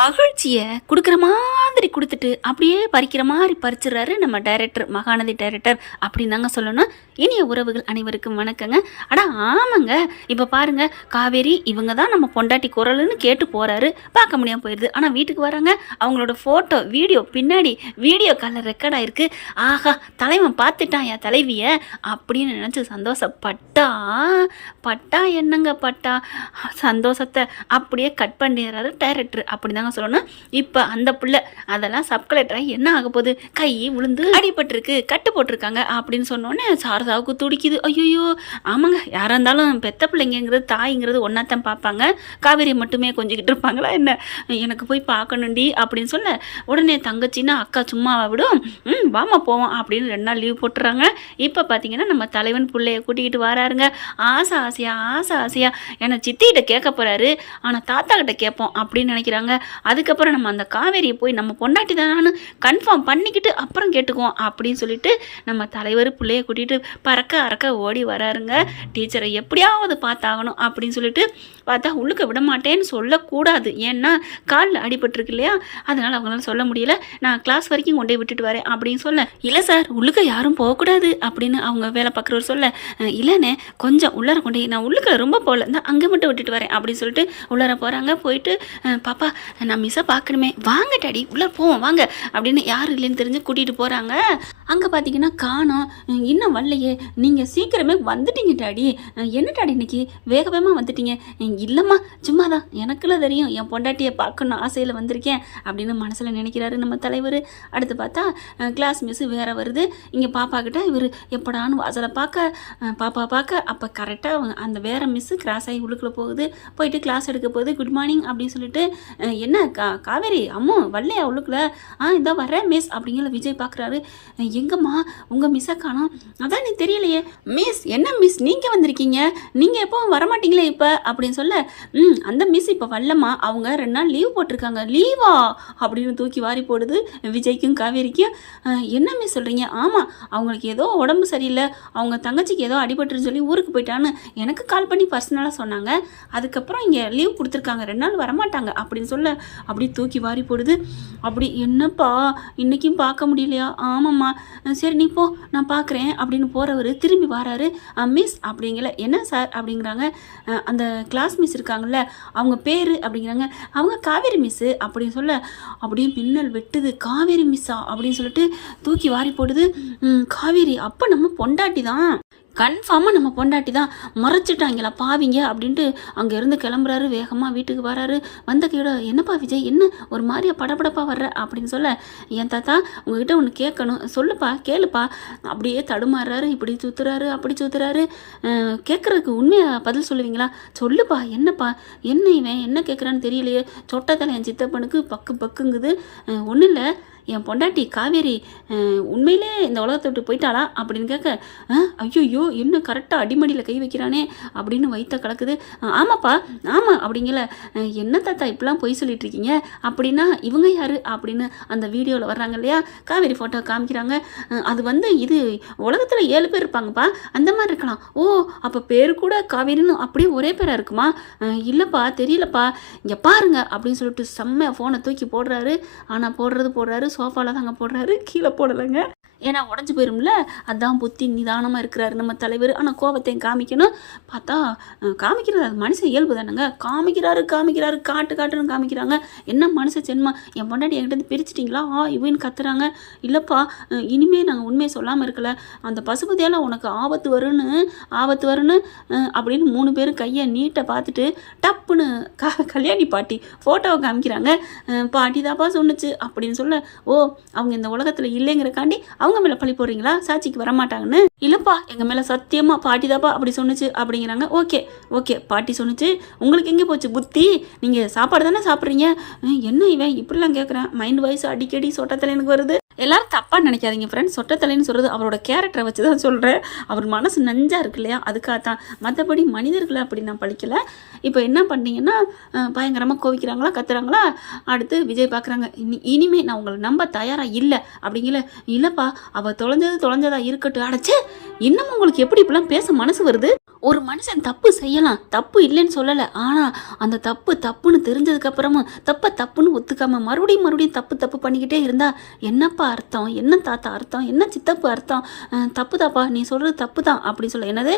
மகிழ்ச்சியை கொடுக்குற மாதிரி கொடுத்துட்டு அப்படியே பறிக்கிற மாதிரி பறிச்சிடறாரு நம்ம டைரக்டர், மகாநதி டைரக்டர் அப்படின்னு தாங்க சொல்லணும். இனிய உறவுகள் அனைவருக்கும் வணக்கங்க. அடா ஆமாங்க, இப்போ பாருங்க, காவேரி இவங்க தான் நம்ம பொண்டாட்டி குரல்னு கேட்டு போகிறாரு, பார்க்க முடியாமல் போயிடுது. ஆனால் வீட்டுக்கு வராங்க, அவங்களோட ஃபோட்டோ வீடியோ பின்னாடி வீடியோ காலில் ரெக்கார்ட் ஆகிருக்கு. ஆஹா, தலைவன் பார்த்துட்டான் என் தலைவியை அப்படின்னு நினச்சி சந்தோஷப்பட்டா என்னங்க பட்டா சந்தோஷத்தை அப்படியே கட் பண்ணிடுறாரு டைரக்டர் அப்படி தாங்க சொல்லணும். இப்போ அந்த பிள்ளை அதெல்லாம் சப்கலெக்டராக என்ன ஆக போகுது, கை விழுந்து அடிபட்டிருக்கு, கட்டு போட்டிருக்காங்க அப்படின்னு சொன்னோன்னே சாரதாவுக்கு துடிக்குது. ஐயோ ஆமாங்க, யாராக இருந்தாலும் பெத்த பிள்ளைங்கிறது தாய்ங்கிறது ஒன்றா தான் பார்ப்பாங்க. காவேரி மட்டுமே கொஞ்சிக்கிட்டு இருப்பாங்களா என்ன, எனக்கு போய் பார்க்கணுண்டி அப்படின்னு சொல்ல உடனே தங்கச்சின்னா அக்கா சும்மாவை விடும், வாமா போவோம் அப்படின்னு 2 நாள் லீவ் போட்டுறாங்க. இப்போ பார்த்தீங்கன்னா நம்ம தலைவன் பிள்ளைய கூட்டிக்கிட்டு வராருங்க. ஆசை ஆசையா என்னை சித்திகிட்ட கேட்க போகிறாரு, ஆனால் தாத்தா கிட்ட கேட்போம் அப்படின்னு நினைக்கிறாங்க. அதுக்கப்புறம் நம்ம அந்த காவேரியை போய் நம்ம பொண்டாட்டி தானான்னு கன்ஃபார்ம் பண்ணிக்கிட்டு அப்புறம் கேட்டுக்குவோம் அப்படின்னு சொல்லிட்டு நம்ம தலைவர் பிள்ளைய கூட்டிகிட்டு பறக்க ஓடி வராருங்க. டீச்சரை எப்படியாவது பார்த்தாகணும் அப்படின்னு சொல்லிட்டு பார்த்தா உள்ளுக்க விட மாட்டேன்னு சொல்லக்கூடாது, ஏன்னா காலில் அடிபட்டிருக்கு இல்லையா, அதனால் அவங்களால சொல்ல முடியல. நான் கிளாஸ் வரைக்கும் கொண்டே விட்டுட்டு வரேன் அப்படின்னு சொல்ல, இல்லை சார் உள்ளுக்க யாரும் போகக்கூடாது அப்படின்னு அவங்க வேலை பார்க்குறவர் சொல்ல, இல்லைண்ணே கொஞ்சம் உள்ளார கொண்டே, நான் உள்ளுக்க ரொம்ப போகல, நான் அங்கே மட்டும் விட்டுட்டு வரேன் அப்படின்னு சொல்லிட்டு உள்ளார போகிறாங்க. போயிட்டு பாப்பா நான் மிஸ்ஸை பார்க்கணுமே, வாங்க டாடி உள்ளே போவோம் வாங்க அப்படின்னு யாரும் இல்லைன்னு தெரிஞ்சு கூட்டிகிட்டு போகிறாங்க. அங்கே பார்த்தீங்கன்னா காணோம், இன்னும் வரலையே, நீங்கள் சீக்கிரமே வந்துட்டீங்க டாடி, என்ன டாடி இன்னைக்கு வேகமாக வந்துட்டீங்க. இல்லைம்மா சும்மா தான், எனக்குலாம் தெரியும் என் பொண்டாட்டியை பார்க்கணும் ஆசையில் வந்திருக்கேன் அப்படின்னு மனசில் நினைக்கிறாரு நம்ம தலைவர். அடுத்து பார்த்தா கிளாஸ் மிஸ்ஸு வேறு வருது. இங்கே பாப்பா கிட்ட இவர் எப்படான்னு வாசலை பாப்பா பார்க்க அப்போ கரெக்டாக அந்த வேறு மிஸ்ஸு கிராஸ் ஆகி உள்ளுக்குள்ளே போகுது. போயிட்டு கிளாஸ் எடுக்க போகுது. குட் மார்னிங் அப்படின்னு சொல்லிட்டு, என்ன காவேரி அம்மு வரலையா உள்ளுக்குள்ளே, இதோ வரேன் மிஸ் அப்படிங்கிற விஜய் பார்க்குறாரு. எங்கம்மா உங்கள் மிஸ்ஸை காணோம், அதான் நீ தெரியலையே. மிஸ் என்ன மிஸ் நீங்கள் வந்திருக்கீங்க, நீங்கள் எப்போவும் வரமாட்டீங்களே இப்போ அப்படின்னு சொல்ல, அந்த மிஸ் இப்போ வரலம்மா, அவங்க 2 நாள் லீவ் போட்டிருக்காங்க. லீவா அப்படின்னு தூக்கி வாரி போடுது விஜய்க்கும் காவேரிக்கும். என்ன மிஸ் சொல்கிறீங்க, ஆமாம் அவங்களுக்கு ஏதோ உடம்பு சரியில்லை, அவங்க தங்கச்சிக்கு ஏதோ அடிபட்டுன்னு சொல்லி ஊருக்கு போயிட்டான்னு எனக்கு கால் பண்ணி பர்சனலாக சொன்னாங்க, அதுக்கப்புறம் இங்கே லீவ் கொடுத்துருக்காங்க, 2 நாள் வரமாட்டாங்க அப்படின்னு சொல்ல அப்படி தூக்கி வாரி போடுது. அப்படி என்னப்பா இன்றைக்கும் பார்க்க முடியலையா, ஆமாம்மா சரி நீ போ நான் பார்க்குறேன் அப்படின்னு போகிறவர் திரும்பி வராரு. மிஸ் அப்படிங்கல, என்ன சார் அப்படிங்கிறாங்க. அந்த கிளாஸ் மிஸ் இருக்காங்கல்ல அவங்க பேர் அப்படிங்கிறாங்க. அவங்க காவேரி மிஸ்ஸு அப்படின்னு சொல்ல அப்படியே மின்னல் வெட்டுது. காவேரி மிஸ்ஸா அப்படின்னு சொல்லிட்டு தூக்கி வாரி போடுது. காவேரி அப்போ நம்ம பொண்டாட்டி தான், கன்ஃபார்மாக நம்ம பொண்டாட்டி தான், மறைச்சிட்டாங்களா பாவிங்க அப்படின்ட்டு அங்கேருந்து கிளம்புறாரு. வேகமாக வீட்டுக்கு வராரு. வந்த கையோட, என்னப்பா விஜய் என்ன ஒரு மாதிரியா படபடப்பாக வர்ற அப்படின்னு சொல்ல, என் தாத்தா உங்ககிட்ட ஒன்று கேட்கணும், சொல்லுப்பா கேளுப்பா. அப்படியே தடுமாறுறாரு, இப்படி சுற்றுறாரு அப்படி சுற்றுறாரு. கேட்குறதுக்கு உண்மையாக பதில் சொல்லுவீங்களா, சொல்லுப்பா என்னப்பா, என்ன இவன் என்ன கேட்குறான்னு தெரியலையே. சொட்டத்தில் என் சித்தப்பனுக்கு பக்குங்குது. ஒன்றும் இல்லை, என் பொண்டாட்டி காவேரி உண்மையிலே இந்த உலகத்தை விட்டு போயிட்டாளா அப்படின்னு கேட்க, ஐயோ இன்னும் கரெக்டாக அடிமடியில் கை வைக்கிறானே அப்படின்னு வைத்த கலக்குது. ஆமாப்பா ஆமாம் அப்படிங்கல, என்ன தாத்தா இப்படிலாம் பொய் சொல்லிட்டு இருக்கீங்க அப்படின்னா இவங்க யார் அப்படின்னு அந்த வீடியோவில் வர்றாங்க இல்லையா, காவேரி ஃபோட்டோ காமிக்கிறாங்க. அது இது உலகத்தில் 7 பேர் இருப்பாங்கப்பா, அந்த மாதிரி இருக்கலாம். ஓ அப்போ பேர் கூட காவேரின்னு அப்படியே ஒரே பேராக இருக்குமா, இல்லைப்பா தெரியலப்பா, இங்கே பாருங்க அப்படின்னு சொல்லிட்டு செம்ம ஃபோனை தூக்கி போடுறாரு. ஆனால் போடுறாரு சோஃபாவில் தாங்க போடுறாரு, கீழே போடலைங்க, ஏன்னா உடஞ்சி போயிரும்ல, அதான் புத்தி நிதானமாக இருக்கிறாரு நம்ம தலைவர். ஆனால் கோபத்தையும் காமிக்கணும், பார்த்தா காமிக்கிறது அது மனுஷன் இயல்பு தானேங்க, காமிக்கிறாரு காட்டுன்னு காமிக்கிறாங்க. என்ன மனுஷ ஜென்மா, என் பொண்டாட்டி என்கிட்ட பிரிச்சிட்டிங்களா இவன்னு கத்துறாங்க. இல்லைப்பா இனிமேல் நாங்கள் உண்மையை சொல்லாமல் இருக்கல, அந்த பசுபதியால் உனக்கு ஆபத்து வருன்னு அப்படின்னு 3 பேரும் கையை நீட்டை பார்த்துட்டு டப்புன்னு கல்யாணி பாட்டி ஃபோட்டோவை காமிக்கிறாங்க. பாட்டி தாப்பா சொன்னுச்சு அப்படின்னு சொல்ல, ஓ அவங்க இந்த உலகத்தில் இல்லைங்கிறக்காண்டி அவங்க மேலே பழி போடுறீங்களா, சாட்சிக்கு வரமாட்டாங்கன்னு. இல்லைப்பா எங்கள் மேலே சத்தியமாக பாட்டி தாப்பா அப்படி சொன்னுச்சு அப்படிங்கிறாங்க. ஓகே பாட்டி சொன்னுச்சு, உங்களுக்கு எங்கே போச்சு புத்தி, நீங்கள் சாப்பாடு தானே சாப்பிட்றீங்க, என்ன இவன் இப்படிலாம் கேட்குறேன், மைண்ட் வாய்ஸ் அடிக்கடி சொட்டத்தில் எனக்கு வருது. எல்லாரும் தப்பாக நினைக்காதீங்க ஃப்ரெண்ட்ஸ், சொட்டத்தலைன்னு சொல்கிறது அவரோட கேரக்டரை வச்சு தான் சொல்கிறேன், அவர் மனசு நஞ்சாக இருக்கு இல்லையா அதுக்காகத்தான், மற்றபடி மனிதர்களை அப்படி நான் படிக்கலை. இப்போ என்ன பண்ணீங்கன்னா பயங்கரமாக கோவிக்கிறாங்களா கத்துறாங்களா. அடுத்து விஜய் பார்க்குறாங்க, இனிமேல் நான் உங்களை நம்ப தயாராக இல்லை அப்படிங்கல. இல்லைப்பா அவள் தொலைஞ்சதா இருக்கட்டும், அடைச்சு இன்னமும் உங்களுக்கு எப்படி இப்படிலாம் பேச மனசு வருது, ஒரு மனுஷன் தப்பு செய்யலாம், தப்பு இல்லைன்னு சொல்லலை. ஆனால் அந்த தப்பு தப்புன்னு தெரிஞ்சதுக்கப்புறமும் தப்புன்னு ஒத்துக்காம மறுபடியும் தப்பு பண்ணிக்கிட்டே இருந்தால் என்னப்பா அர்த்தம், என்ன தாத்தா அர்த்தம், என்ன சித்தப்பு அர்த்தம்? தப்பு தாப்பா, நீ சொல்கிறது தப்பு தான் அப்படின்னு சொல்ல. என்னது,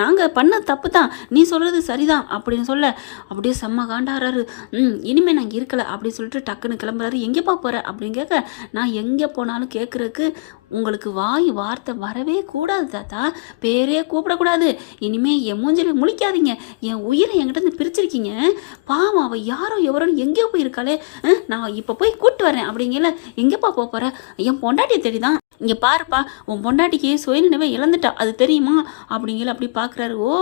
நாங்கள் பண்ண தப்பு தான், நீ சொல்கிறது சரிதான் அப்படின்னு சொல்ல அப்படியே செம்ம காண்டாடுறாரு. இனிமேல் நான் இருக்கலை அப்படின்னு சொல்லிட்டு டக்குன்னு கிளம்புறாரு. எங்கேப்பா போகிற அப்படின்னு கேட்க, நான் எங்கே போனாலும் கேட்குறதுக்கு உங்களுக்கு வார்த்தை வரவே கூடாது தாத்தா, பேரே கூப்பிடக்கூடாது, இனிமே என் மூஞ்சில முழிக்காதீங்க, என் உயிரை என்கிட்ட இருந்து பிரிச்சிருக்கீங்க, பாவம் அவள் யாரோ எவரோன்னு எங்கேயோ போயிருக்காளே, நான் இப்போ போய் கூப்பிட்டு வரேன் அப்படிங்கல. எங்கேப்பா போகிற? என் பொண்டாட்டியை தேடிதான். இங்கே பாருப்பா, உன் பொண்டாட்டிக்கு சுயநினைவை இழந்துட்டா, அது தெரியுமா அப்படிங்கல. அப்படி பார்க்குறாரு. ஓ,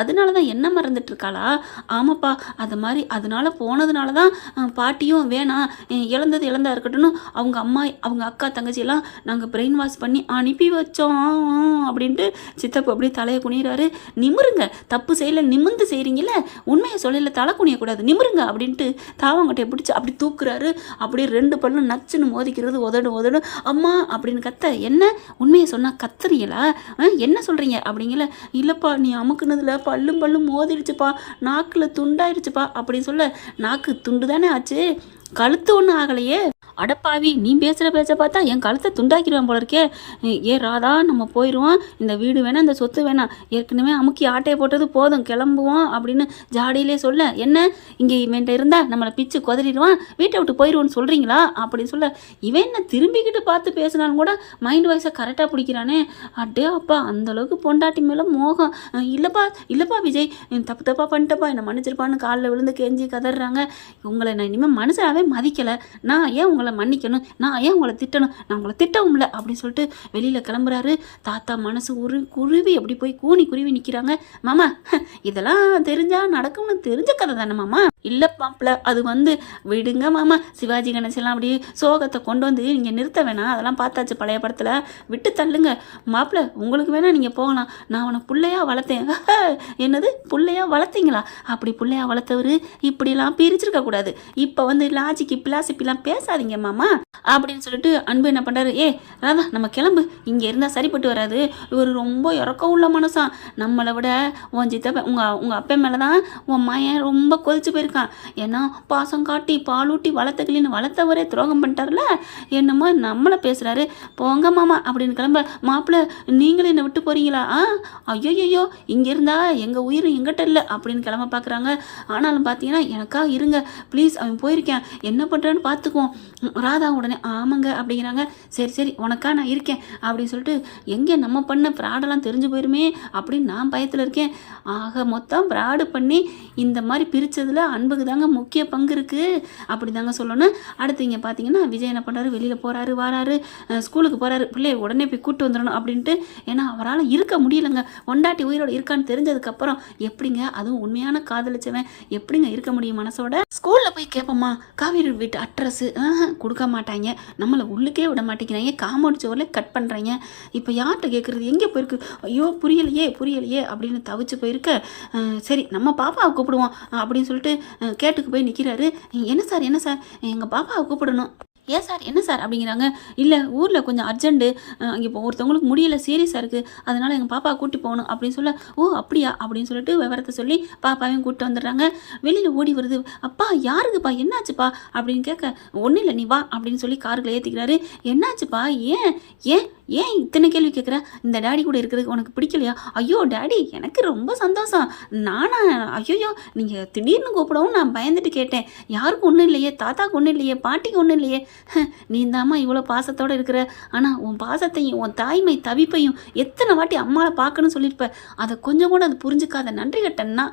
அதனால தான் என்ன மறந்துட்டுருக்காளா? ஆமாப்பா, அது மாதிரி அதனால போனதுனால தான் பாட்டியும் வேணாம், இழந்தா இருக்கட்டும்னு அவங்க அம்மா அவங்க அக்கா தங்கச்சியெல்லாம் நாங்கள் பிரெயின் வாஷ் பண்ணி அனுப்பி வச்சோம் அப்படின்ட்டு சித்தப்பு அப்படியே தலையை குனிறாரு. நிமிருங்க, தப்பு செய்யலை, நிமிர்ந்து செய்கிறீங்கள, உண்மையை சொல்லல, தலை குனியக்கூடாது, நிமிருங்க அப்படின்ட்டு தாவங்கட்டையை பிடிச்சி அப்படி தூக்குறாரு. அப்படியே 2 பல்லும் நச்சுன்னு மோதிக்கிறது, உதடு அம்மா அப்படின்னு என்ன உண்மையை சொன்னா கத்துறீங்களா, என்ன சொல்றீங்க அப்படிங்கல. இல்லப்பா, நீ அமுக்குனதுல பல்லும் மோதிடுச்சுப்பா, நாக்குல துண்டாயிடுச்சுப்பா அப்படின்னு சொல்ல. நாக்கு துண்டு தானே ஆச்சு, கழுத்து ஒன்றும் ஆகலையே. அடப்பாவி, நீ பேசுகிற பேச்ச பார்த்தா என் கழுத்தை துண்டாக்கிடுவேன் போல இருக்கே. ஏ ராதா, நம்ம போயிடுவோம், இந்த வீடு வேணாம், இந்த சொத்து வேணாம், ஏற்கனவே அமுக்கி ஆட்டையை போட்டது போதும், கிளம்புவோம் அப்படின்னு ஜாடியிலே சொல்ல. என்ன, இங்கே இவன்ட்ட இருந்தா நம்மளை பிச்சு கொதறிடுவான், வீட்டை விட்டு போயிடுவோன்னு சொல்கிறீங்களா அப்படின்னு சொல்ல. இவன் என்ன திரும்பிக்கிட்டு பார்த்து பேசினாலும் கூட மைண்ட் வாய்ஸை கரெக்டாக பிடிக்கிறானே. அட்டே அப்பா, அந்தளவுக்கு பொண்டாட்டி மேலே மோகம். இல்லைப்பா விஜய், தப்பாக பண்ணிட்டப்பா, என்னை மன்னிச்சிருப்பான்னு காலில் விழுந்து கெஞ்சி கதறாங்க. உங்களை நான் இனிமேல் மனுஷனாவே மதிக்கலை, நான் ஏன் உங்களை மன்னிக்கணும், நான் ஏன் உங்களை திட்டணும், நான் உங்களை திட்டவும் இல்லை அப்படின்னு சொல்லிட்டு வெளியில் கிளம்புறாரு. தாத்தா மனசு குருவி அப்படி போய் குருவி நிற்கிறாங்க. மாமா, இதெல்லாம் தெரிஞ்சா நடக்கும்னு தெரிஞ்ச கதை தானே மாமா? இல்லை மாப்பிள்ள, அது விடுங்க மாமா, சிவாஜி கணேசெல்லாம் அப்படியே சோகத்தை கொண்டு வந்து நீங்கள் நிறுத்த வேணாம், அதெல்லாம் பார்த்தாச்சு பழைய படத்தில், விட்டு தள்ளுங்க மாப்பிள்ள, உங்களுக்கு வேணா நீங்கள் போகலாம், நான் அவனை பிள்ளையா வளர்த்தேன். என்னது, பிள்ளையா வளர்த்தீங்களா? அப்படி பிள்ளையா வளர்த்தவர் இப்படிலாம் பிரிச்சிருக்க கூடாது, இப்போ லாஜிக்கு பிலாசிப்பிலாம் பேசாதீங்க மாமா அப்படின்னு சொல்லிட்டு அன்பு என்ன பண்ணுறாரு. ராதா, நம்ம கிளம்பு, இங்கே இருந்தால் சரிப்பட்டு வராது, இவர் ரொம்ப இறக்கம் உள்ள மனசான், நம்மளை விட உன் சித்தப்ப உங்கள் அப்பா மேலே தான் உன் மையன் ரொம்ப கொதிச்சு போயிருக்கான். ஏன்னா பாசம் காட்டி பாலூட்டி வளர்த்தக்கிளின்னு வளர்த்தவரே துரோகம் பண்ணிட்டார்ல, என்னமோ நம்மளை பேசுகிறாரு. போங்க மாமா அப்படின்னு கிளம்ப. மாப்பிள்ள, நீங்களும் என்னை விட்டு போகிறீங்களா? ஐயோ, இங்கே இருந்தா எங்கள் உயிர் எங்கிட்ட இல்லை அப்படின்னு கிளம்ப பார்க்குறாங்க. ஆனாலும் பார்த்தீங்கன்னா, எனக்கா இருங்க ப்ளீஸ், அவன் போயிருக்கேன், என்ன பண்ணுறான்னு பார்த்துக்குவோம். ராதா உடனே ஆமாங்க அப்படிங்கிறாங்க. சரி உனக்கா நான் இருக்கேன் அப்படின்னு சொல்லிட்டு, எங்கே நம்ம பண்ண ஃப்ராடெல்லாம் தெரிஞ்சு போயிருமே அப்படின்னு நான் பயத்தில் இருக்கேன். ஆக மொத்தம் ஃப்ராடு பண்ணி இந்த மாதிரி பிரித்ததில் அன்புக்கு தாங்க முக்கிய பங்கு இருக்குது அப்படி தாங்க சொல்லணும். அடுத்து இங்கே பார்த்தீங்கன்னா, விஜய் என்ன பண்ணுறாரு, வெளியில் போகிறாரு, வராரு, ஸ்கூலுக்கு போகிறாரு, பிள்ளைய உடனே போய் கூப்பிட்டு வந்துடணும் அப்படின்ட்டு. ஏன்னா அவரால் இருக்க முடியலைங்க, ஒண்டாட்டி உயிரோடு இருக்கான்னு தெரிஞ்சதுக்கப்புறம் எப்படிங்க, அதுவும் உண்மையான காதலிச்சவன் எப்படிங்க இருக்க முடியும் மனசோட. ஸ்கூலில் போய் கேட்போம்மா, காவேரி வீட்டு அட்ரஸ்ஸு கொடுக்க மாட்டாங்க, நம்மளை உள்ளுக்கே விட மாட்டேங்கிறாங்க, காம்பவுண்ட் சுவரில் கட் பண்ணுறாங்க. இப்போ யார்கிட்ட கேட்குறது, எங்கே போயிருக்கு, ஐயோ புரியலையே அப்படின்னு தவிச்சு போயிருக்க. சரி, நம்ம பாப்பாவை கூப்பிடுவோம் அப்படின்னு சொல்லிட்டு கேட்டுக்கு போய் நிற்கிறாரு. என்ன சார் எங்கள் பாப்பாவை கூப்பிடணும். ஏன் சார், என்ன சார் அப்படிங்கிறாங்க. இல்லை, ஊரில் கொஞ்சம் அர்ஜென்ட்டு, அங்கே இப்போ ஒருத்தவங்களுக்கு முடியல, சீரியஸாக இருக்குது, அதனால் எங்கள் பாப்பா கூட்டி போகணும் அப்படின்னு சொல்ல. ஓ அப்படியா அப்படின்னு சொல்லிட்டு விவரத்தை சொல்லி பாப்பாவையும் கூப்பிட்டு வந்துடுறாங்க. வெளியில் ஓடி வருது. அப்பா யாருக்குப்பா, என்னாச்சுப்பா அப்படின்னு கேட்க, ஒன்றும் இல்லை நீ வா அப்படின்னு சொல்லி காருக்குள்ள ஏற்றிக்கிறாரு. என்னாச்சுப்பா, ஏன் இத்தனை கேள்வி கேட்குற, இந்த டேடி கூட இருக்கிறது உனக்கு பிடிக்கலையா? ஐயோ டேடி, எனக்கு ரொம்ப சந்தோஷம், ஐயோ நீங்கள் திடீர்னு கூப்பிடவும் நான் பயந்துட்டு கேட்டேன், யாருக்கும் ஒன்றும் இல்லையே, தாத்தாவுக்கு ஒன்றும் இல்லையே, பாட்டிக்கு ஒன்றும் இல்லையே. நீ தாம்மா இவ்வளோ பாசத்தோடு இருக்கிற, ஆனால் உன் பாசத்தையும் உன் தாய்மை தவிப்பையும் எத்தனை வாட்டி அம்மாவை பார்க்கணும்னு சொல்லியிருப்ப, அதை கொஞ்சம் கூட அது புரிஞ்சுக்காத நன்றி கட்டன்னா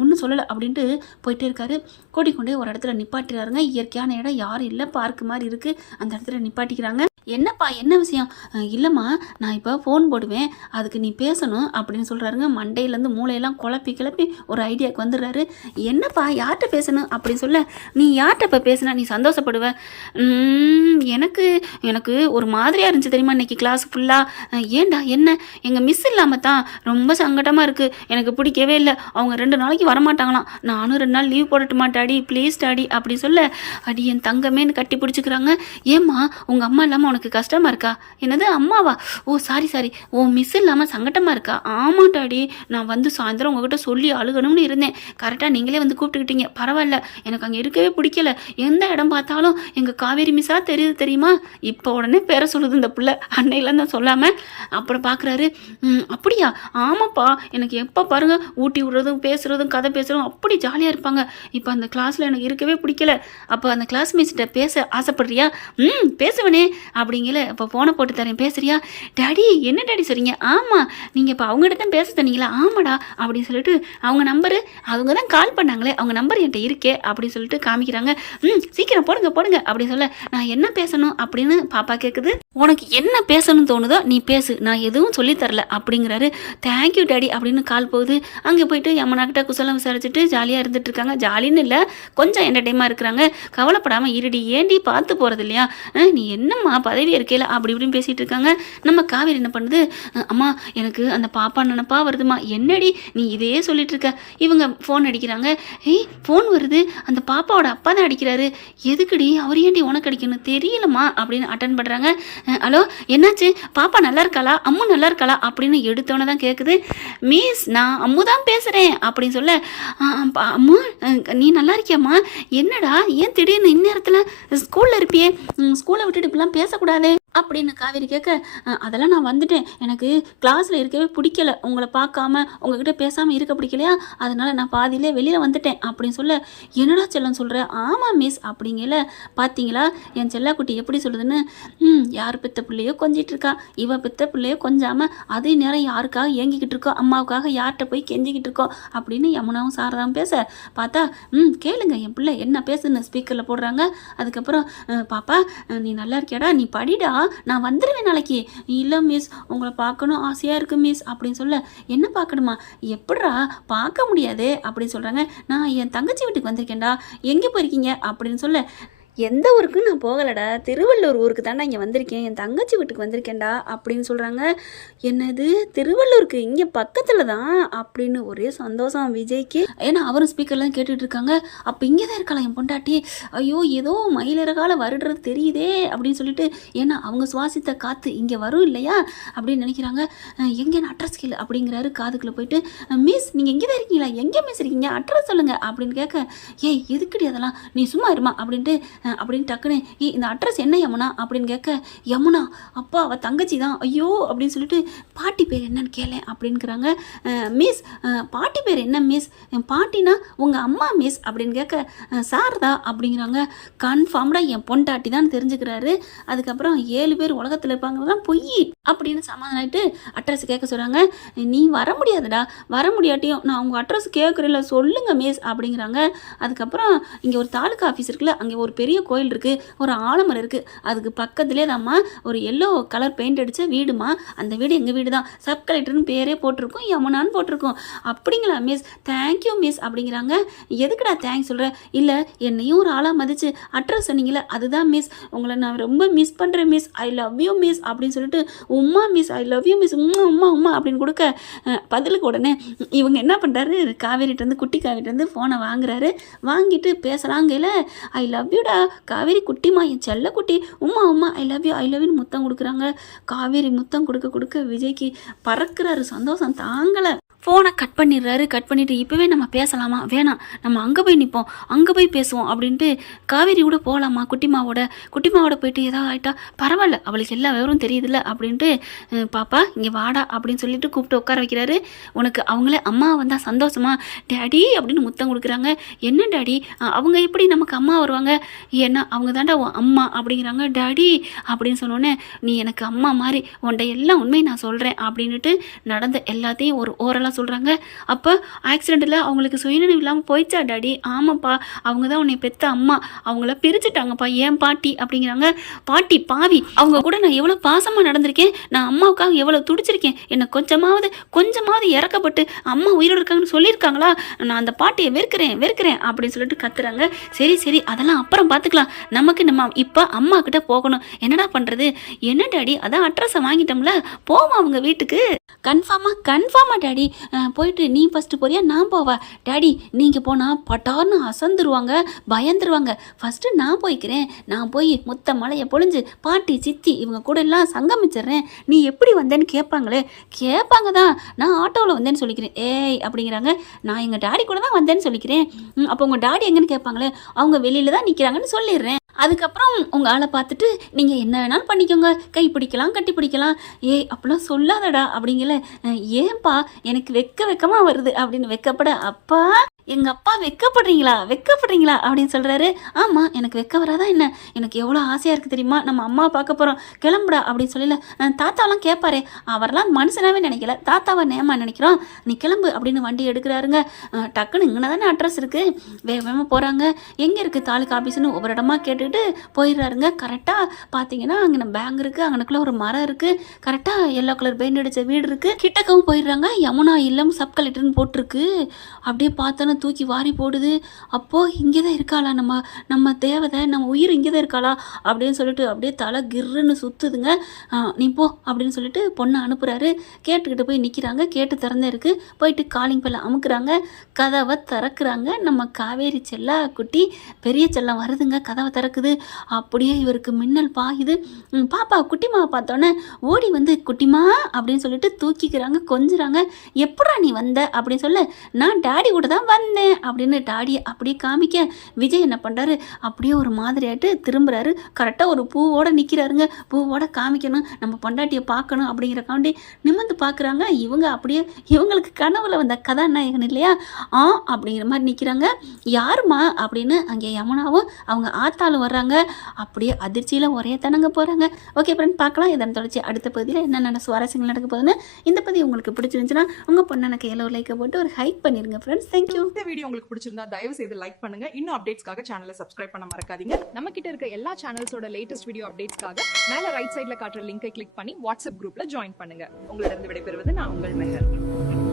ஒன்றும் சொல்லலை அப்படின்ட்டு போயிட்டே இருக்காரு. கூட்டிக்கொண்டே ஒரு இடத்துல நிப்பாட்டுறாருங்க. இயற்கையான இடம், யாரும் இல்லை, பார்க்கு மாதிரி இருக்குது, அந்த இடத்துல நிப்பாட்டிக்கிறாங்க. என்னப்பா, என்ன விஷயம்? இல்லைம்மா, நான் இப்போ ஃபோன் போடுவேன், அதுக்கு நீ பேசணும் அப்படின்னு சொல்கிறாருங்க. மண்டையிலேருந்து மூளையெல்லாம் கிளப்பி ஒரு ஐடியாவுக்கு வந்துடுறாரு. என்னப்பா, யார்கிட்ட பேசணும் அப்படின்னு சொல்ல, நீ யார்கிட்ட இப்போ பேசுனா நீ சந்தோஷப்படுவ? எனக்கு ஒரு மாதிரியாக இருந்துச்சு தெரியுமா இன்றைக்கி கிளாஸ் ஃபுல்லாக. ஏண்டா, என்ன? எங்கள் மிஸ் இல்லாமல் தான் ரொம்ப சங்கடமாக இருக்குது, எனக்கு பிடிக்கவே இல்லை, அவங்க 2 நாளைக்கு வரமாட்டாங்களாம், நானும் 2 நாள் லீவ் போடட்டுமா டாடி, ப்ளீஸ் டாடி அப்படி சொல்ல. அடி என் தங்கமேன்னு கட்டி பிடிச்சிக்கிறாங்க. ஏம்மா, உங்கள் அம்மா இல்லாமல் உனக்கு கஷ்டமாக இருக்கா? என்னது அம்மாவா? ஓ சாரி சாரி, ஓ மிஸ் இல்லாமல் சங்கட்டமாக இருக்கா? ஆமாம் டாடி, நான் வந்து சாயந்தரம் உங்ககிட்ட சொல்லி அழுகணும்னு இருந்தேன். கரெக்டாக நீங்களே வந்து கூப்பிட்டுக்கிட்டீங்க. பரவாயில்ல, எனக்கு அங்கே இருக்கவே பிடிக்கல. எந்த இடம் பார்த்தாலும் எங்கள் காவேரி மிஸ்ஸாக தெரியுது தெரியுமா? இப்போ உடனே பேர சொல்லுது இந்த பிள்ளை. அன்னையிலாம் தான் சொல்லாமல் அப்புறம் பார்க்குறாரு. அப்படியா? ஆமாப்பா, எனக்கு எப்போ பாருங்க ஊட்டி விடுறதும் பேசுகிறதும் கதை பேசுகிறதும் அப்படி ஜாலியாக இருப்பாங்க. இப்போ அந்த கிளாஸில் எனக்கு இருக்கவே பிடிக்கல. அப்போ அந்த கிளாஸ் மிஸ்கிட்ட பேச ஆசைப்படுறியா? பேசுவனே அப்படிங்கல. இப்போ ஃபோனை போட்டு தரேன், பேசுறியா? டாடி என்ன டாடி சொல்கிறீங்க? ஆமாம், நீங்கள் இப்போ அவங்ககிட்ட தான் பேச சொன்னீங்களா? ஆமாடா அப்படின்னு சொல்லிட்டு அவங்க நம்பரு, அவங்க தான் கால் பண்ணாங்களே, அவங்க நம்பர் என்கிட்ட இருக்கே அப்படின்னு சொல்லிட்டு காமிக்கிறாங்க. சீக்கிரம் போடுங்க போடுங்க அப்படி சொல்ல, நான் என்ன பேசணும் அப்படின்னு பாப்பா கேட்குது. உனக்கு என்ன பேசணும்னு தோணுதோ நீ பேசு, நான் எதுவும் சொல்லித்தரல அப்படிங்கிறாரு. தேங்க்யூ டாடி அப்படின்னு கால் போகுது. அங்கே போயிட்டு யமுனாக்கிட்ட குசலம் விசாரிச்சுட்டு ஜாலியாக இருந்துட்டு இருக்காங்க. ஜாலின்னு இல்லை, கொஞ்சம் என்டர்டைமாக இருக்கிறாங்க. கவலைப்படாமல் இருடி, ஏண்டி பார்த்து போகிறது இல்லையா? நீ என்னம்மா பதவி இருக்கையில் அப்படி இப்படின்னு பேசிகிட்டு இருக்காங்க. நம்ம காவேரி என்ன பண்ணுது? அம்மா எனக்கு அந்த பாப்பா நினப்பா வருதுமா. என்னடி நீ இதே சொல்லிட்டு இருக்க? இவங்க ஃபோன் அடிக்கிறாங்க. ஃபோன் வருது, அந்த பாப்பாவோட அப்பா தான் அடிக்கிறாரு. எதுக்குடி? அவர் ஏண்டி உனக்கு அடிக்கணும்? தெரியலம்மா அப்படின்னு அட்டன் பண்ணுறாங்க. ஹலோ என்னாச்சு? பாப்பா நல்லா இருக்காளா? அம்மு நல்லா இருக்காளா அப்படின்னு எடுத்தோன்னே தான் கேட்குது. மிஸ் நான் அம்மு தான் பேசுகிறேன் அப்படின்னு சொல்ல, அம்மு நீ நல்லா இருக்கியாம்மா? என்னடா ஏன் திடீர்னு இந்நேரத்தில் ஸ்கூலில் இருப்பியே? ஸ்கூலை விட்டுட்டு இப்படிலாம் பேசக்கூடாதே அப்படின்னு காவேரி கேட்க, அதெல்லாம் நான் வந்துட்டேன், எனக்கு கிளாஸில் இருக்கவே பிடிக்கல, உங்களை பார்க்காம உங்ககிட்ட பேசாமல் இருக்க பிடிக்கலையா, அதனால் நான் பாதியிலே வெளியில் வந்துட்டேன் அப்படின்னு சொல்ல, என்னடா செல்லம் சொல்கிறேன்? ஆமாம் மிஸ் அப்படிங்கல. பார்த்தீங்களா என் செல்லாக்குட்டி எப்படி சொல்லுதுன்னு? யார் பெத்த பிள்ளையோ கொஞ்சிட்டு இருக்கா, இவ பெத்த பிள்ளையோ கொஞ்சாமல் அதே நேரம் யாருக்காக ஏங்கிக்கிட்டு இருக்கோ, அம்மாவுக்காக யார்கிட்ட போய் கெஞ்சிக்கிட்டு இருக்கோம் அப்படின்னு யமுனாவும் சாரதாவும் பேச பார்த்தா, கேளுங்க என் பிள்ளை என்ன பேசுன்னு ஸ்பீக்கரில் போடுறாங்க. அதுக்கப்புறம் பாப்பா நீ நல்லா இருக்கியாடா, நீ படிடா, நான் வந்துடுவேன் நாளைக்கு. இல்லை மிஸ் உங்களை பார்க்கணும் ஆசையாக இருக்கு மிஸ் அப்படின்னு சொல்ல, என்ன பார்க்கணுமா? எப்படிரா பார்க்க முடியாது அப்படின்னு சொல்கிறாங்க. நான் என் தங்கச்சி வீட்டுக்கு வந்திருக்கேன்டா. எங்கே போயிருக்கீங்க அப்படின்னு சொல்ல, எந்த ஊருக்கு நான் போகலடா, திருவள்ளூர் ஊருக்கு தாண்டா இங்கே வந்திருக்கேன், என் தங்கச்சி வீட்டுக்கு வந்திருக்கேன்டா அப்படின்னு சொல்கிறாங்க. என்னது திருவள்ளூருக்கு? இங்கே பக்கத்தில் தான் அப்படின்னு ஒரே சந்தோஷம் விஜய்க்கு. ஏன்னா அவரும் ஸ்பீக்கர்லாம் கேட்டுட்டு இருக்காங்க. அப்போ இங்கே தான் இருக்கலாம் என் பொண்டாட்டி. ஐயோ ஏதோ மயிலிறகால வருடுறது தெரியுதே அப்படின்னு சொல்லிட்டு, ஏன்னா அவங்க சுவாசித்த காற்று இங்கே வரும் இல்லையா அப்படின்னு நினைக்கிறாங்க. எங்கே அட்ரஸ் கேளு அப்படிங்கிறாரு. காதுக்குள்ளே போயிட்டு, மிஸ் நீங்கள் எங்கே தான் இருக்கீங்களா? எங்கே மிஸ் இருக்கீங்க? அட்ரஸ் சொல்லுங்கள் அப்படின்னு கேட்க, ஏய் எதுக்குடி அதெல்லாம், நீ சும்மா இருமா அப்படின்ட்டு அப்படின்னு டக்குன்னு, இந்த அட்ரஸ் என்ன யமுனா அப்படின்னு கேட்க, யமுனா அப்பா அவள் தங்கச்சி தான், ஐயோ அப்படின்னு சொல்லிட்டு, பாட்டி பேர் என்னன்னு கேளேன் அப்படின்னுக்கிறாங்க. மிஸ் பாட்டி பேர் என்ன மிஸ்? பாட்டினா உங்கள் அம்மா மிஸ் அப்படின்னு கேட்க, சாரதா அப்படிங்கிறாங்க. கன்ஃபார்ம்டாக என் பொண்டாட்டி தான் தெரிஞ்சுக்கிறாரு. அதுக்கப்புறம் 7 பேர் உலகத்தில் இருப்பாங்கலாம் பொய் அப்படின்னு சமாதானிட்டு அட்ரஸ் கேட்க சொல்கிறாங்க. நீ வர முடியாதுடா, வர முடியாட்டியும் நான் உங்கள் அட்ரஸ் கேட்குறேன்ல சொல்லுங்கள் மிஸ் அப்படிங்கிறாங்க. அதுக்கப்புறம் இங்கே ஒரு தாலுக்கா ஆஃபீஸ் இருக்குல்ல, அங்கே ஒரு பெரிய கோயில் இருக்குது, ஒரு ஆலமரம் இருக்குது, அதுக்கு பக்கத்துலேயே தான்மா ஒரு எல்லோ கலர் பெயிண்ட் அடித்த வீடுமா. அந்த வீடு எங்கள் வீடு தான், சப் கலெக்டர்னு பேரே போட்டிருக்கோம், யமுனான்னு போட்டிருக்கோம். அப்படிங்களா மிஸ்? தேங்க்யூ மிஸ் அப்படிங்கிறாங்க. எதுக்குடா தேங்க்ஸ் சொல்கிற? இல்லை என்னையும் ஒரு ஆளாக மதிச்சு அட்ரஸ் சொன்னீங்களே அதுதான் மிஸ், உங்களை நான் ரொம்ப மிஸ் பண்ணுறேன் miss, I love you miss அப்படின்னு சொல்லிட்டு, உம்மா miss I love you miss, உம்மா உம்மா உம்மா அப்படின்னு கொடுக்க, பதிலுக்கு உடனே இவங்க என்ன பண்ணுறாரு, காவேரிட்டேருந்து குட்டி காவேரிட்டேருந்து ஃபோனை வாங்குறாரு. வாங்கிட்டு பேசுகிறாங்கல்ல, ஐ லவ் யூடா காவேரி குட்டிமா, என் செல்ல குட்டி, உம்மா உம்மா ஐ லவ் யூன்னு முத்தம் கொடுக்குறாங்க. காவேரி முத்தம் கொடுக்க கொடுக்க விஜய்க்கு பறக்கிறாரு, சந்தோஷம் தாங்கலை. ஃபோனை கட் பண்ணிடுறாரு. கட் பண்ணிவிட்டு, இப்போவே நம்ம பேசலாமா? வேணாம், நம்ம அங்கே போய் நிற்போம், அங்கே போய் பேசுவோம் அப்படின்ட்டு, காவேரி கூட போகலாமா குட்டிமாவோட போயிட்டு ஏதாவது ஆகிட்டா பரவாயில்ல, அவளுக்கு எல்லா விவரம் தெரியுதுல்ல அப்படின்ட்டு, பாப்பா இங்கே வாடா அப்படின்னு சொல்லிட்டு கூப்பிட்டு உட்கார வைக்கிறாரு. உனக்கு அவங்களே அம்மா வந்தால் சந்தோஷமா டேடி அப்படின்னு முத்தம் கொடுக்குறாங்க. என்ன டேடி அவங்க எப்படி நமக்கு அம்மா வருவாங்க? ஏன்னா அவங்க தாண்டா அம்மா அப்படிங்கிறாங்க. டேடி அப்படின்னு சொன்னோன்னே, நீ எனக்கு அம்மா மாதிரி, உன்ட எல்லாம் உண்மை நான் சொல்கிறேன் அப்படின்ட்டு நடந்த எல்லாத்தையும் ஒரு ஓரலாக சொல்கிறாங்க. அப்போ ஆக்சிடெண்ட்டில் அவங்களுக்கு சுயநினைவு இல்லாமல் போயிடுச்சா டாடி? ஆமாப்பா, அவங்க தான் உன்னை பெத்த அம்மா, அவங்கள பிரிச்சுட்டாங்கப்பா ஏன் பாட்டி அப்படிங்கிறாங்க. பாட்டி பாவி, அவங்க கூட நான் எவ்வளோ பாசமாக நடந்திருக்கேன், நான் அம்மாவுக்காக எவ்வளோ துடிச்சிருக்கேன், என்னை கொஞ்சமாவது இறக்கப்பட்டு அம்மா உயிரோடு இருக்காங்கன்னு சொல்லியிருக்காங்களா? நான் அந்த பாட்டியை வெறுக்கிறேன் அப்படின்னு சொல்லிட்டு கத்துறாங்க. சரி அதெல்லாம் அப்புறம் பார்த்துக்கலாம், நமக்கு நம்ம இப்போ அம்மா கிட்ட போகணும், என்னடா பண்ணுறது? என்ன டாடி, அதான் அட்ரஸை வாங்கிட்டோம்ல, போவோம் அவங்க வீட்டுக்கு. கன்ஃபார்மா டாடி, போயிட்டு நீ ஃபஸ்ட்டு போறியா நான் போவா? டாடி நீங்கள் போனால் பட்டார்னு அசந்துருவாங்க, பயந்துருவாங்க. ஃபஸ்ட்டு நான் போய்க்கிறேன். நான் போய் முத்த மலையை பொழிஞ்சு பாட்டி சித்தி இவங்க கூட எல்லாம் சங்கமிச்சிடுறேன். நீ எப்படி வந்தேன்னு கேட்பாங்களே. கேட்பாங்க தான். நான் ஆட்டோவில் வந்தேன்னு சொல்லிக்கிறேன். ஏய் அப்படிங்கிறாங்க. நான் எங்கள் டாடி கூட தான் வந்தேன்னு சொல்லிக்கிறேன். அப்போ உங்கள் டாடி எங்கன்னு கேட்பாங்களே. அவங்க வெளியில் தான் நிற்கிறாங்கன்னு சொல்லிடுறேன். அதுக்கப்புறம் உங்கள் ஆளை பார்த்துட்டு நீங்கள் என்ன வேணாலும் பண்ணிக்கோங்க, கை பிடிக்கலாம் கட்டி பிடிக்கலாம். ஏய் அப்படிலாம் சொல்லாதடா அப்படிங்கல. ஏன்பா எனக்கு வெக்கமாக வருது அப்படின்னு வெக்கப்பட, அப்பா எங்கள் அப்பா வெக்கப்படுறீங்களா அப்படின்னு சொல்கிறாரு. ஆமாம் எனக்கு வெக்க வராதா என்ன, எனக்கு எவ்வளோ ஆசையாக இருக்குது தெரியுமா, நம்ம அம்மா பார்க்க போகிறோம் கிளம்புடா அப்படின்னு சொல்லல. தாத்தாவெலாம் கேட்பாரே, அவரெல்லாம் மனுஷனாவே நினைக்கல, தாத்தாவை நேமா நினைக்கிறோம். நீ கிளம்பு அப்படின்னு வண்டி எடுக்கிறாருங்க. டக்குன்னு இங்கே தானே அட்ரஸ் இருக்குது, வேகமாக போகிறாங்க. எங்கே இருக்குது தாலுக்கா ஆஃபீஸ்னு ஒவ்வொரு இடமா கேட்டுக்கிட்டு போயிடுறாருங்க. கரெக்டாக பார்த்தீங்கன்னா அங்கே பேங்க் இருக்குது, அங்கனக்குள்ளே ஒரு மரம் இருக்குது, கரெக்டாக எல்லோ கலர் பெயிண்ட் அடித்த வீடு இருக்குது. கிட்டக்கவும் போயிடுறாங்க. யமுனா இல்லம் சப் கலெக்டர்னு போட்டிருக்கு. அப்படியே பார்த்தோன்னா தூக்கி வாரி போடுது. அப்போது இங்கே தான் இருக்காளா நம்ம தேவதை, நம்ம உயிர் இங்கே தான் இருக்காளா அப்படின்னு சொல்லிட்டு அப்படியே தலை கிர்ன்னு சுற்றுதுங்க. நீ போ அப்படின்னு சொல்லிட்டு பொண்ணை அனுப்புகிறாரு. கேட்டுக்கிட்டு போய் நிற்கிறாங்க. கேட்டு திறந்தே இருக்குது. போயிட்டு காலிங் பெல்ல அமுக்குறாங்க. கதவை திறக்கிறாங்க. நம்ம காவேரி செல்லா குட்டி பெரிய செல்லம் வருதுங்க. கதவை திறக்குது. அப்படியே இவருக்கு மின்னல் பாயுது. பாப்பா குட்டிமாவை பார்த்தோன்னே ஓடி வந்து குட்டிமா அப்படின்னு சொல்லிட்டு தூக்கிக்கிறாங்க, கொஞ்சுறாங்க. எப்படா நீ வந்த அப்படின்னு சொல்ல, நான் டாடி கூட தான் வந்தேன் அப்படின்னு டாடியை அப்படியே காமிக்க, விஜய் என்ன பண்ணுறாரு, அப்படியே ஒரு மாதிரி ஆகிட்டு திரும்புறாரு. கரெக்டாக ஒரு பூவோட நிற்கிறாருங்க. பூவோட காமிக்கணும், நம்ம பொண்டாட்டியை பார்க்கணும் அப்படிங்கிறக்காண்டி நிமிர்ந்து பார்க்குறாங்க. இவங்க அப்படியே இவங்களுக்கு கனவுல வந்த கதாநாயகன் இல்லையா, அப்படிங்கிற மாதிரி நிற்கிறாங்க. யாருமா அப்படின்னு அங்கே யமுனாவும் அவங்க ஆத்தாலும் வர்றாங்க. அப்படியே அதிர்ச்சியில் ஒரே தனங்க போகிறாங்க. ஓகே ஃப்ரெண்ட், பார்க்கலாம் இதன் தொடர்ச்சி அடுத்த பகுதியில் என்னென்ன சுவாரஸ்யங்கள் நடக்க போகுதுன்னு. இந்த பதிவு உங்களுக்கு பிடிச்சிருந்துச்சுன்னா உங்கள் பொண்ணனுக்கு எல்லோ லைக்கை போட்டு ஒரு ஹைக் பண்ணிடுங்க ஃப்ரெண்ட்ஸ். தேங்க்யூ. இந்த வீடியோ உங்களுக்கு பிடிச்சிருந்தா தயவு செய்து லைக் பண்ணுங்க. இன்னும் அப்டேட்ஸ்க்காக சேனலை சப்ஸ்கிரைப் பண்ண மறக்காதீங்க. நம்ம கிட்ட இருக்க எல்லா சேனல்ஸோட லேட்டஸ்ட் வீடியோ அப்டேட்ஸ்க்காக மேல ரைட் சைடுல காட்டுற லிங்கை கிளிக் பண்ணி வாட்ஸ்அப் குரூப்ல ஜாயின் பண்ணுங்க. உங்களிடம் விடைபெறுவது நான் உங்கள் மெஹர்.